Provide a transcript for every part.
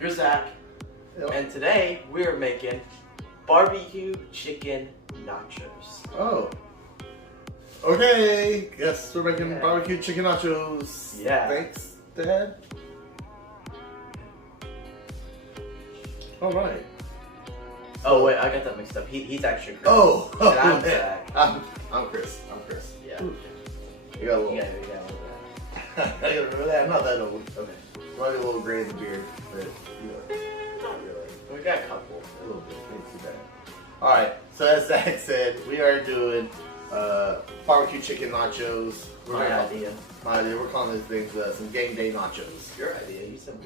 You're Zach. Yep. And today we are making barbecue chicken nachos. Oh. Okay. Yes, we're making barbecue chicken nachos. Yeah. Thanks, Dad. All right. Oh wait, I got that mixed up. He's actually Chris. Oh. And I'm man. Zach. I'm Chris. Yeah. You got a little. You got a little bit. I gotta remember that. I'm not that old. Okay. Probably a little gray in the beard, but Not really. We got a couple. a little bit. Ain't too bad. All right. So as Zach said, we are doing barbecue chicken nachos. My idea. My idea. We're calling these things some game day nachos. Your idea. You said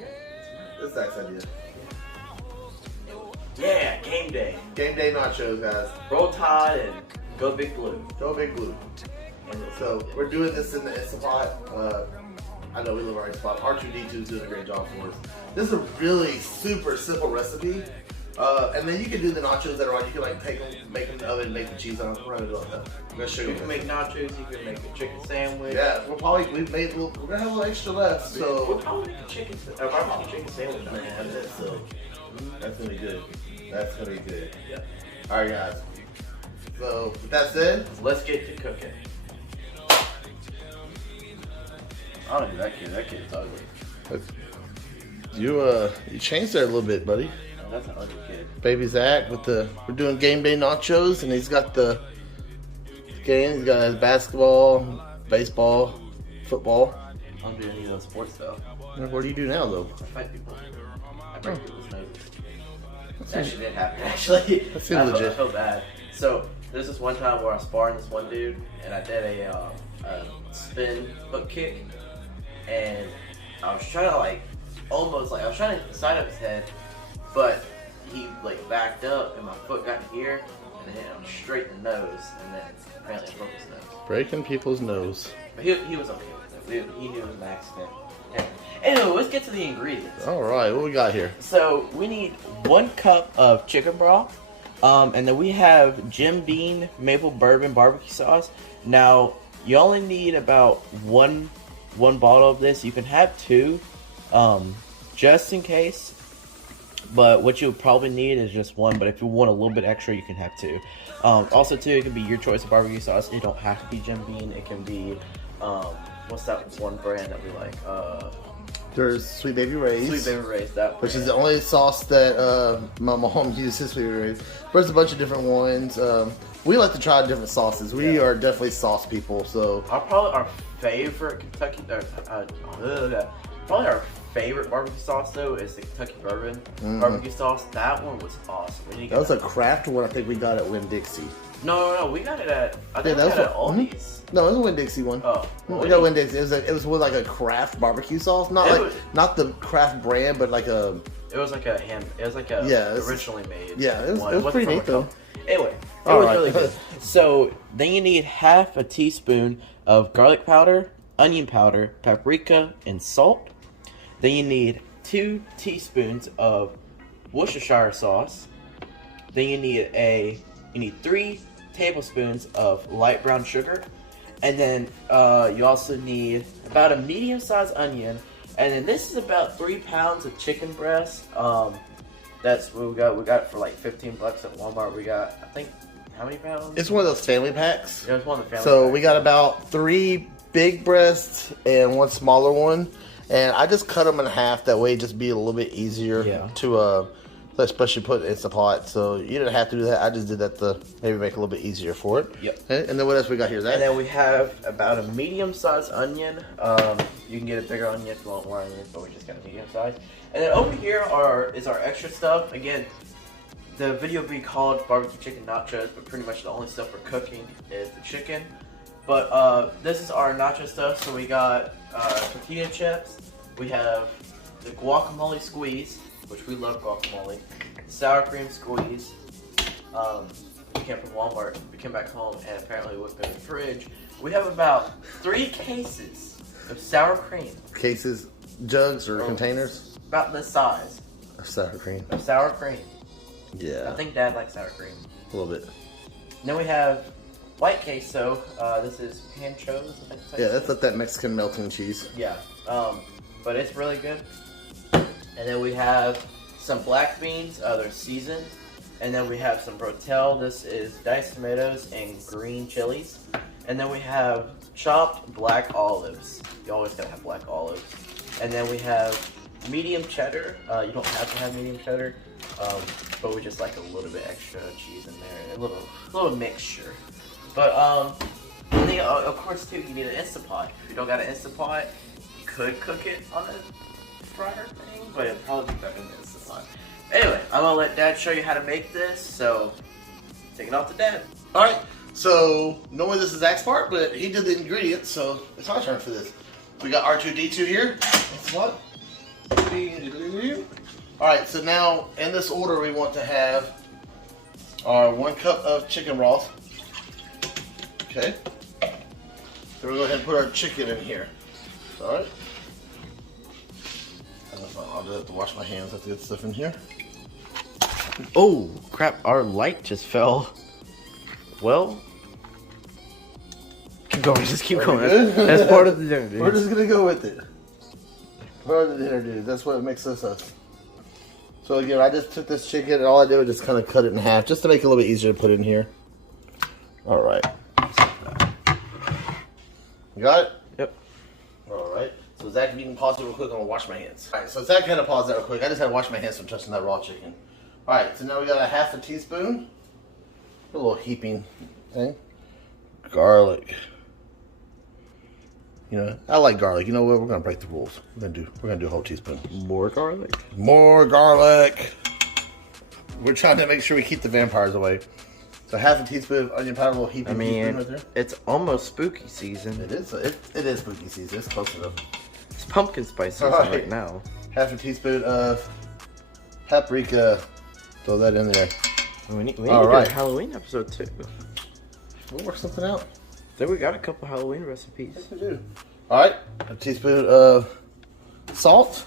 That's Zach's idea. yeah, game day. Game day nachos, guys. Roll Tide and go Big Blue. Go Big Blue. So we're doing this in the Instant Pot. I know we live our Instant Pot. R2D2 is doing a great job for us. This is a really super simple recipe. And then you can do the nachos that are on. You can like take them, make them in the oven, make the cheese on them. We're gonna do all that. I'm gonna show you. You can make nachos. You can make a chicken sandwich. Yeah, we're gonna have a little extra left. We'll So probably make a barbecue chicken sandwich. man, that's gonna be good. That's gonna be good. Yeah. All right, guys. So with that said, Let's get to cooking. I don't do that kid. That kid's ugly. you changed there a little bit, buddy. No, that's an ugly kid. Baby Zach we're doing game day nachos, and he's got the game. He's got his basketball, baseball, football. I don't do any of those sports stuff. What do you do now, though? I fight people. I break people's noses. That actually did happen. Actually, That seems legit. I feel bad. So there's this one time where I was sparring this one dude, and I did a spin hook kick, and I was trying to I was trying to side up his head, but he like backed up, and my foot got in here, and it hit him straight in the nose, and then apparently I broke his nose. Breaking people's nose. But he was okay with it. He knew it was an accident. Yeah. Anyway, let's get to the ingredients. All right, what we got here? So we need 1 cup of chicken broth, and then we have Jim Beam maple bourbon barbecue sauce. Now you only need about one bottle of this. You can have 2, just in case. But what you'll probably need is just 1. But if you want a little bit extra, you can have 2. Also, too, it can be your choice of barbecue sauce. It don't have to be Jim Beam. It can be what's that one brand that we like? There's Sweet Baby Ray's. Sweet Baby Ray's, that Which brand. is the only sauce that my mom uses, Sweet Baby Ray's. But there's a bunch of different ones. We like to try different sauces. We are definitely sauce people, so. Probably our favorite Kentucky, probably our favorite barbecue sauce though is the Kentucky bourbon barbecue sauce. That one was awesome. That was a craft one I think we got at Winn-Dixie. No, we got it at, I think that we was got it at Aldi's. No, it was a Winn-Dixie one. Oh. We got Winn-Dixie. It was with like a craft barbecue sauce. Not the craft brand, but like a. It was like a originally made. Yeah, it was wasn't pretty from neat a though. Anyway, it All was right. really good. So then you need half a teaspoon of garlic powder, onion powder, paprika, and salt. Then you need 2 teaspoons of Worcestershire sauce. Then you need 3 tablespoons of light brown sugar, and then you also need about a medium-sized onion. And then this is about 3 pounds of chicken breast. That's what we got. We got it for like $15 at Walmart. We got, I think, how many pounds? It's one of those family packs. Yeah, it's one of the family So packs. we got about 3 big breasts and 1 smaller one, and I just cut them in half. That way, it'd just be a little bit easier to especially put in Instant Pot. So you didn't have to do that. I just did that to maybe make it a little bit easier for it. Yep. Okay, and then what else we got here, Zach? And then we have about a medium-sized onion. You can get a bigger onion if you want more onions, but we just got a medium size. And then over here is our extra stuff. Again, the video will be called barbecue chicken nachos, but pretty much the only stuff we're cooking is the chicken. But this is our nacho stuff. So we got tortilla chips. We have the guacamole squeeze, which we love guacamole. Sour cream squeeze. We came from Walmart. We came back home and apparently looked in the fridge. We have about 3 cases of sour cream. Cases, jugs, or containers? About this size. Of sour cream. Of sour cream. Yeah. I think Dad likes sour cream. A little bit. And then we have white queso. This is panchos. I think Yeah, that's like that Mexican melting cheese. Yeah. But it's really good. And then we have some black beans, they're seasoned. And then we have some brotel. This is diced tomatoes and green chilies. And then we have chopped black olives. You always gotta have black olives. And then we have medium cheddar. You don't have to have medium cheddar, but we just like a little bit extra cheese in there, a little mixture. But and then, of course too, you need an Instant Pot. If you don't got an Instant Pot, you could cook it on a fryer thing, but it'd probably be better than the Instant Pot. Anyway, I'm gonna let Dad show you how to make this, so take it off to Dad. Alright, so normally this is Zach's part, but he did the ingredients, so it's our turn for this. We got R2D2 here. That's what? Alright, so now in this order we want to have our 1 cup of chicken broth. Okay. So we'll go ahead and put our chicken in here. Alright. I'll just have to wash my hands. I have to get stuff in here. Oh crap! Our light just fell. Well, keep going. Just keep going. That's part of the dinner, dude. We're just gonna go with it. Part of the dinner, dude. That's what makes us us. So again, I just took this chicken and all I did was just kind of cut it in half, just to make it a little bit easier to put in here. All right. You got it? Yep. All right. So Zach, if you can pause it real quick, I'm gonna wash my hands. All right. So Zach kind of paused that real quick. I just had to wash my hands from touching that raw chicken. All right. So now we got a 1/2 teaspoon, a little heaping thing, garlic. You know, I like garlic. You know what? We're gonna break the rules. We're gonna do a whole teaspoon. More garlic. More garlic. We're trying to make sure we keep the vampires away. So 1/2 teaspoon of onion powder, a little heaping teaspoon right there. It's almost spooky season. It is. It is spooky season. It's close enough. It's pumpkin spice season right now. 1/2 teaspoon of paprika. Throw that in there. We need to do a Halloween episode too. We'll work something out. Then we got a couple Halloween recipes. Yes, we do. All right, a teaspoon of salt.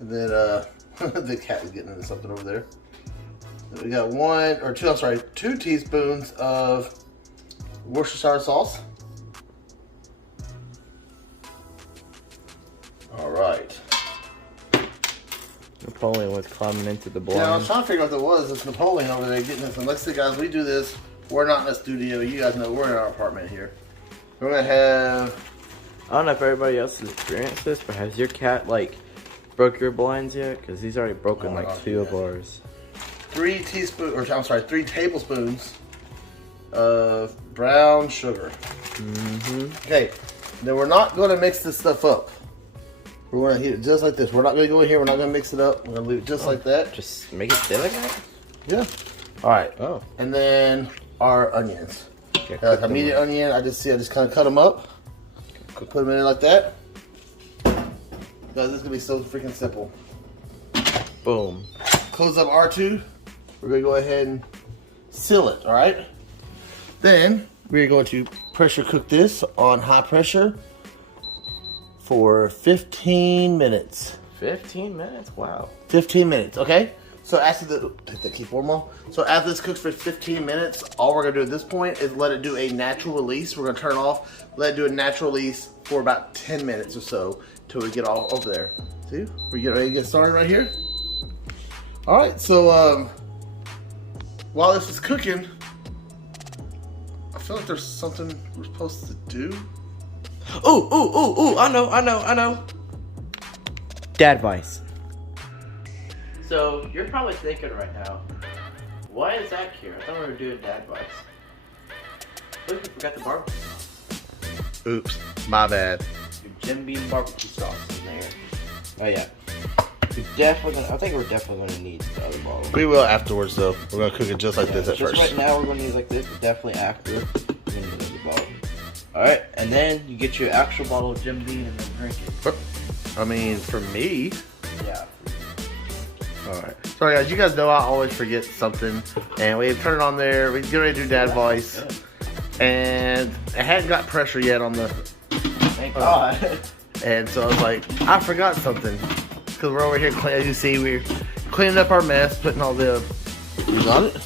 And then the cat is getting into something over there. Then we got 2 teaspoons of Worcestershire sauce. All right. Napoleon was climbing into the blind. Yeah, I was trying to figure out what that was. It's Napoleon over there getting this. And let's see, guys, we do this. We're not in a studio. You guys know we're in our apartment here. We're going to have... I don't know if everybody else has experienced this, but has your cat, like, broke your blinds yet? Because he's already broken, like, 2 of ours. 3 tablespoons of brown sugar. Mm-hmm. Okay, then we're not going to mix this stuff up. We're going to heat it just like this. We're not going to go in here. We're not going to mix it up. We're going to leave it just like that. Just make it stay like that? Yeah. All right. Oh. And then our onions. Okay, Like a medium onion. I just kind of cut them up. Put them in there like that. Guys, this is going to be so freaking simple. Boom. Close up R2. We're going to go ahead and seal it, all right? Then we're going to pressure cook this on high pressure for 15 minutes. 15 minutes? Wow. 15 minutes, okay? So after take the keyboard more. So after this cooks for 15 minutes, all we're gonna do at this point is let it do a natural release. We're gonna turn it off, let it do a natural release for about 10 minutes or so till we get all over there. See, we get ready to get started right here. All right, so while this is cooking, I feel like there's something we're supposed to do. Ooh, I know. Dad advice. So, you're probably thinking right now, why is Zach here? I thought we were doing dad advice. Look, we forgot the barbecue sauce. Oops, my bad. Your Jim Beam barbecue sauce in there. Oh yeah. I think we're definitely gonna need the other bottle. We will afterwards though. We're gonna cook it just like this at just first. Right now we're gonna use like this, but definitely after we're gonna need the bottle. Alright, and then you get your actual bottle of Jim Beam and then drink it. I mean, for me. Yeah. Alright. Sorry guys, you guys know I always forget something. And we turn it on there, we get ready to do dad voice. And it hadn't got pressure yet on the... Thank God. And so I was like, I forgot something. Because we're over here, as you see, we're cleaning up our mess, putting all the... You got it?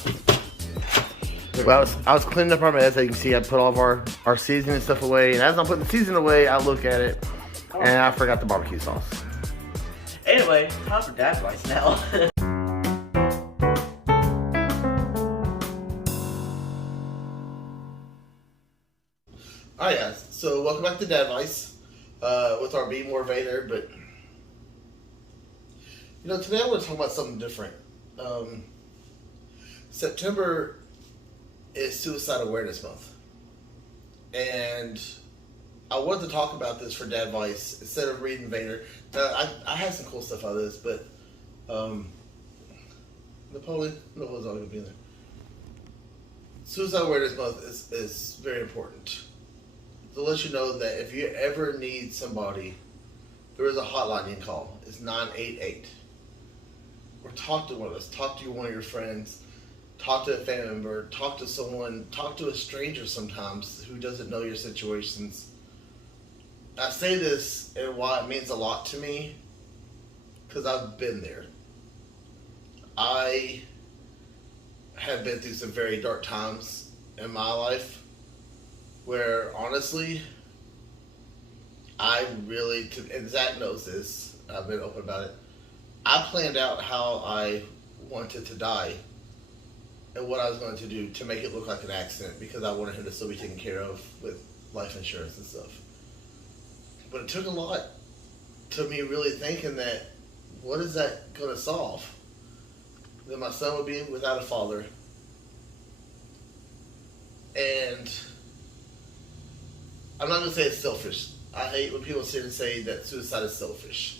Well, I was cleaning up our mess. As you can see, I put all of our seasoning and stuff away. And as I'm putting the seasoning away, I look at it, and I forgot the barbecue sauce. Anyway, time for dad advice now. Alright guys, so welcome back to Dad Advice with our Be More Vader, but you know, today I want to talk about something different. September is Suicide Awareness Month, and I wanted to talk about this for Dad Advice instead of reading Vader. Now, I have some cool stuff out of this, but Napoleon was all going to be in there. Suicide Awareness Month is very important. To let you know that if you ever need somebody, there is a hotline you can call. It's 988. Or talk to one of us. Talk to one of your friends. Talk to a family member. Talk to someone. Talk to a stranger sometimes who doesn't know your situations. I say this and why it means a lot to me, because I've been there. I have been through some very dark times in my life, where honestly, I really, and Zach knows this, I've been open about it, I planned out how I wanted to die and what I was going to do to make it look like an accident, because I wanted him to still be taken care of with life insurance and stuff. But it took a lot to me really thinking that, what is that going to solve? That my son would be without a father, and I'm not going to say it's selfish. I hate when people sit and say that suicide is selfish,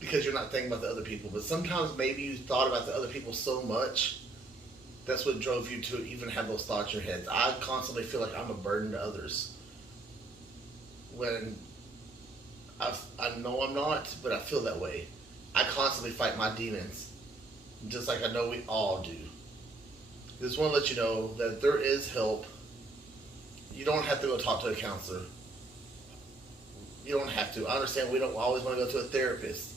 because you're not thinking about the other people. But sometimes maybe you thought about the other people so much, that's what drove you to even have those thoughts in your head. I constantly feel like I'm a burden to others, when I know I'm not, but I feel that way. I constantly fight my demons, just like I know we all do. Just want to let you know that there is help. You don't have to go talk to a counselor. You don't have to. I understand we don't always want to go to a therapist.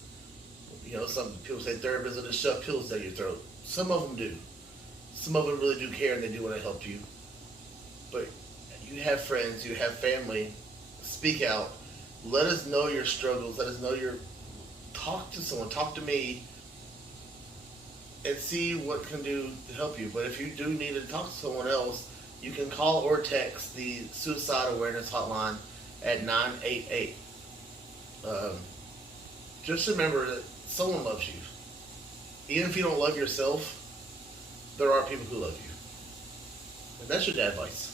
You know, some people say therapists will just shove pills down your throat. Some of them do. Some of them really do care and they do want to help you. But you have friends, you have family. Speak out. Let us know your struggles. Let us know your... Talk to someone. Talk to me. And see what can do to help you. But if you do need to talk to someone else, you can call or text the Suicide Awareness Hotline at 988. Just remember that someone loves you. Even if you don't love yourself, there are people who love you. And that's your dad advice.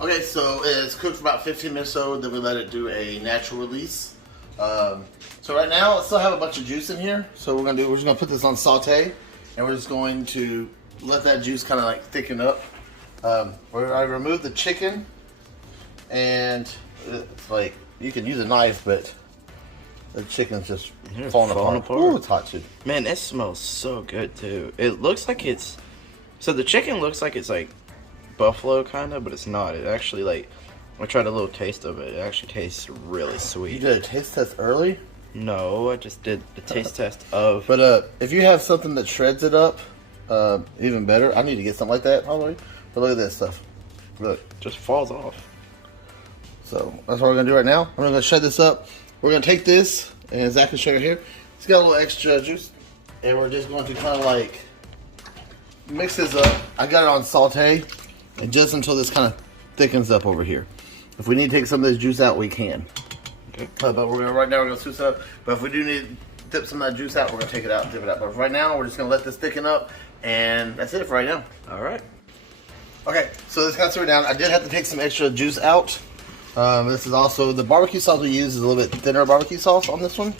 Okay, so it's cooked for about 15 minutes or so, then we let it do a natural release. So right now, I still have a bunch of juice in here. So we're just gonna put this on saute, and we're just going to let that juice kind of like thicken up. Where I removed the chicken, and it's like, you can use a knife, but the chicken's just falling apart. Ooh, it's hot too. Man, it smells so good too. It looks like it's, so the chicken looks like it's like buffalo kind of, but it's not. It actually, like, I tried a little taste of it. It actually tastes really sweet. You did a taste test early? No, I just did the taste test of. But if you have something that shreds it up, even better. I need to get something like that probably. But look at this stuff. Look, just falls off. So that's what we're gonna do right now. I'm gonna shred this up. We're gonna take this, and Zach can show you here. It's got a little extra juice, and we're just going to kind of like mix this up. I got it on saute, and just until this kind of thickens up over here. If we need to take some of this juice out, we can. Okay. But right now we're gonna juice up. But if we do need to dip some of that juice out, we're gonna take it out and dip it out. But right now, we're just gonna let this thicken up, and that's it for right now. All right. Okay, so this kind of threw it down. I did have to take some extra juice out. This is also, the barbecue sauce we use is a little bit thinner barbecue sauce on this one.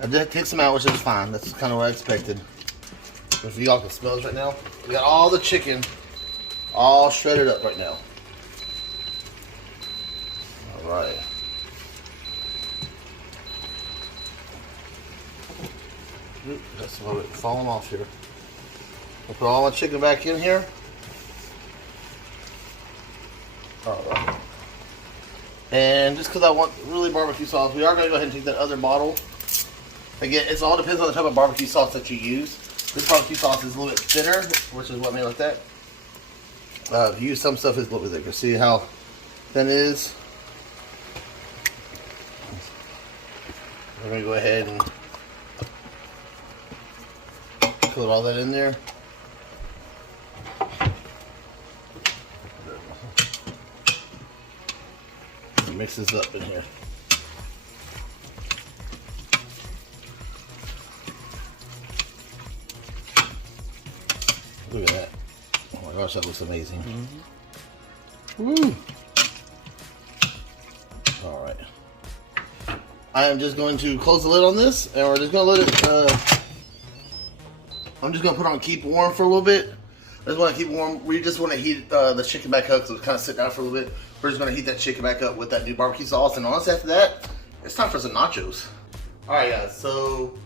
I did take some out, which is fine. That's kind of what I expected. If y'all can smell this right now, we got all the chicken all shredded up right now. All right. That's a little bit falling off here. I'll put all my chicken back in here. Alright. And just because I want really barbecue sauce, we are going to go ahead and take that other bottle. Again, it all depends on the type of barbecue sauce that you use. This barbecue sauce is a little bit thinner, which is what made it like that. If you use some stuff, it's a little bit thicker. See how thin it is? We're going to go ahead and put all that in there. Mix this up in here. Look at that. Oh my gosh, that looks amazing. Woo! Alright. I am just going to close the lid on this, and we're just going to let it, I'm just going to put on keep warm for a little bit. I just want to keep warm. We just want to heat the chicken back up, so it's kind of sit down for a little bit. We're just going to heat that chicken back up with that new barbecue sauce, and honestly, after that, it's time for some nachos. Alright guys, so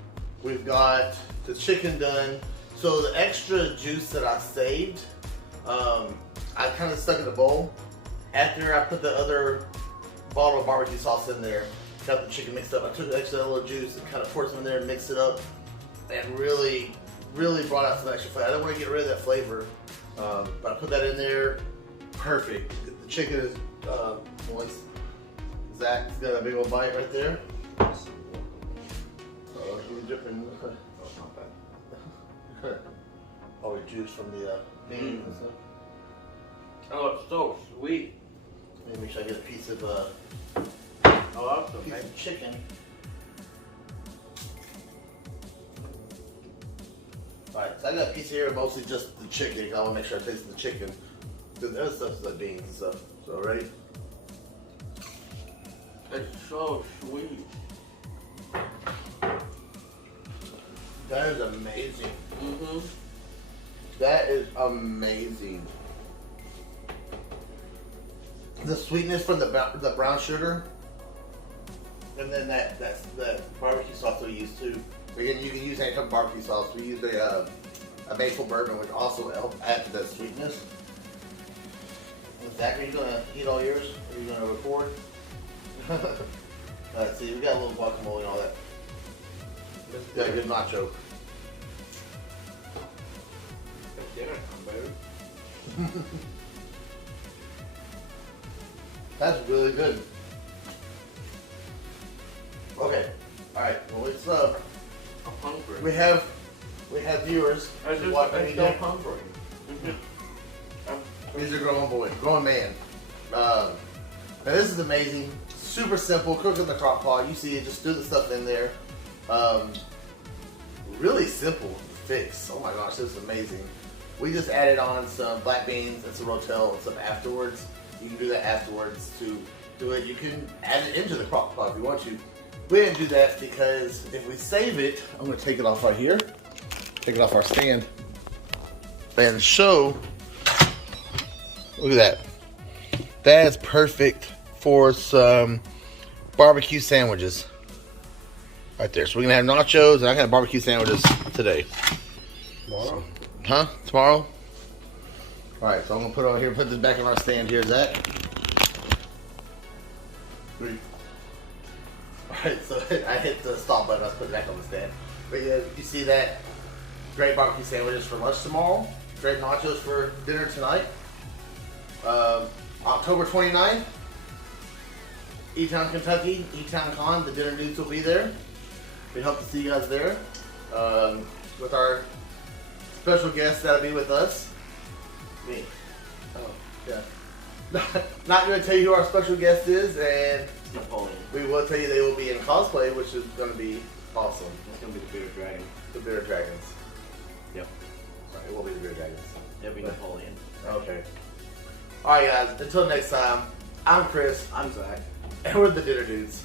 we've got the chicken done. So the extra juice that I saved, I kind of stuck in a bowl. After I put the other bottle of barbecue sauce in there, got the chicken mixed up, I took the extra little juice and kind of poured some in there and mixed it up, and really brought out some extra flavor. I don't want to get rid of that flavor, but I put that in there. Perfect. The chicken is moist. Zach's got a big old bite right there. Different. All the juice from the beans and stuff. Oh, it's so sweet. Let me make sure I get a piece of chicken. Alright, so I got a piece here, mostly just the chicken. I want to make sure I taste the chicken. Because the other stuff's like beans and stuff. So, ready? It's so sweet. That is amazing. That is amazing. The sweetness from the brown sugar, and then that barbecue sauce we use too. Again, you can use any type of barbecue sauce. We use a maple bourbon, which also helps add to that sweetness. Zach, are you gonna eat all yours? Or are you gonna record? Let's see, we got a little guacamole and all that. Got a good nacho. That's really good. Okay. Alright, well it's I'm hungry. we have viewers I'm so hungry. He's a grown man. Now this is amazing. Super simple. Cook in the crock pot. You see it. Just do the stuff in there. Really simple to fix. Oh my gosh, this is amazing. We just added on some black beans and some rotel and stuff afterwards. You can do that afterwards to do it. You can add it into the crock pot if you want to. We didn't do that because if we save it, I'm going to take it off right here. Take it off our stand. And show. Look at that. That's perfect for some barbecue sandwiches. Right there. So we're going to have nachos and I'm going to have barbecue sandwiches today. Tomorrow? Huh? Tomorrow? Alright, so I'm going to put it on here, put this back in our stand here, Zach. Alright, so I hit the stop button, I was putting it back on the stand. But yeah, you see that? Great barbecue sandwiches for lunch tomorrow. Great nachos for dinner tonight. October 29th, E-Town, Kentucky, E-Town Con, the dinner dudes will be there. We hope to see you guys there. With our special guest that'll be with us. Me. Oh, yeah. Not going to tell you who our special guest is, and Napoleon. we will tell you they will be in cosplay, which is going to be awesome. It's going to be the Bearded Dragon. The Bearded Dragons. Yep. Sorry, it will be the Bearded Dragons. It'll be Napoleon. Okay. Alright guys, until next time, I'm Chris. I'm Zach. And we're the Dinner Dudes.